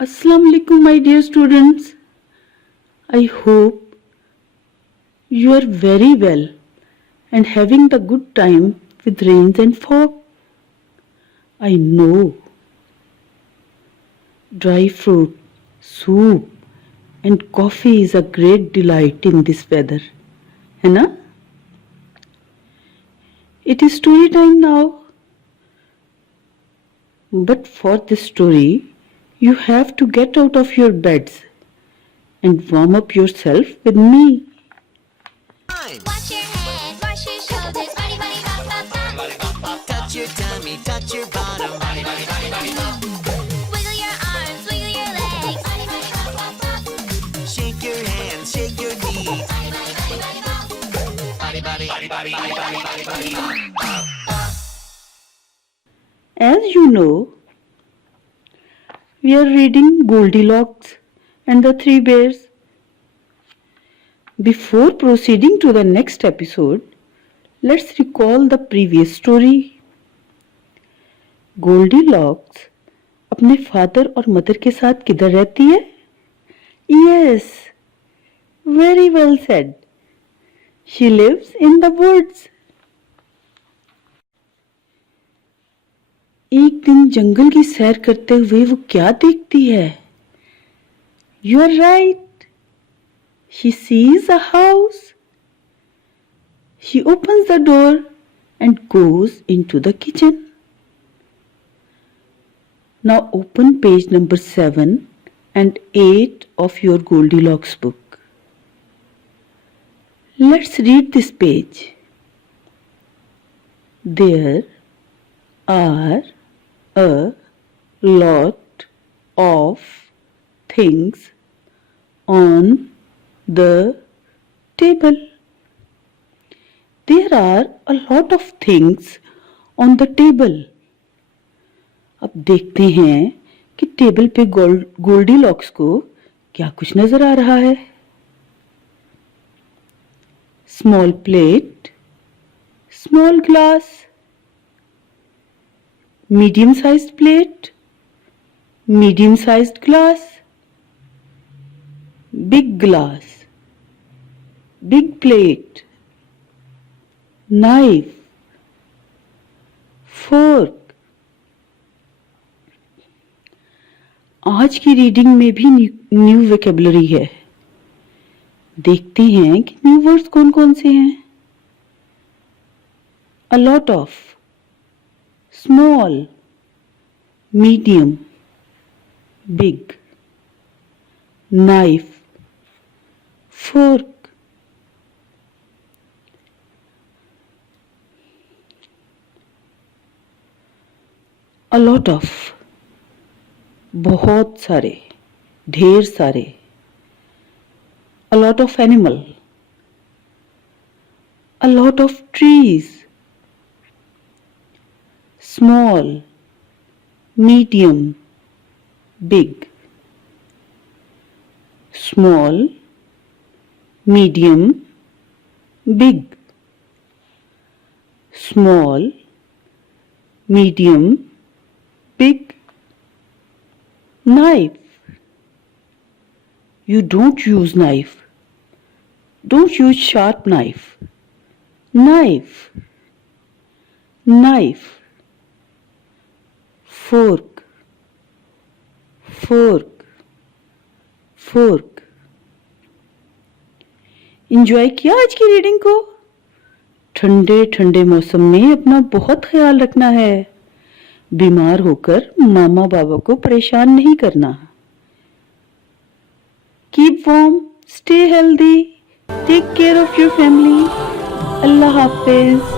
Assalamu alaikum, my dear students. I hope you are very well and having the good time with rains and fog. I know dry fruit, soup and coffee is a great delight in this weather. है ना? It is story time now. But for this story, you have to get out of your beds and warm up yourself with me. Wash your head, wash your shoulders, body, body, bop, bop, bop. Touch your tummy, touch your bottom. Body, body, body, body, bop. Wiggle your arms, wiggle your legs, body, body, bop, bop, bop. Shake your hands, shake your knees. Body, body, body, body, bop. Body, body, body, body, body, body, body, body. As you know, we are reading Goldilocks and the Three Bears. Before proceeding to the next episode, let's recall the previous story. Goldilocks अपने father और mother के साथ किधर रहती है? Yes, very well said. She lives in the woods. एक दिन जंगल की सैर करते हुए वो क्या देखती है? You are right. She sees a house. She opens the door and goes into the kitchen. Now open page number 7 and 8 of your Goldilocks book. Let's read this page. There are a lot of things on the table. There are a lot of things on the table. अब देखते हैं कि table पे Goldilocks को क्या कुछ नजर आ रहा है. Small plate, small glass, medium sized plate, medium sized glass, big glass, big plate, knife, fork. आज की रीडिंग में भी न्यू वोकैबुलरी है. देखते हैं कि न्यू वर्ड्स कौन कौन से हैं. A lot of, small, medium, big, knife, fork. A lot of, बहुत सारे, ढेर सारे. A lot of animal, a lot of trees. Small, medium, big. Small, medium, big. Small, medium, big. Knife. You don't use knife. Don't use sharp knife. Knife. Knife. Fork, fork, fork. Enjoy किया आज की reading को? ठंडे ठंडे मौसम में अपना बहुत ख्याल रखना है. बीमार होकर मामा बाबा को परेशान नहीं करना. Keep warm, stay healthy, take care of your family. अल्लाह हाफिज.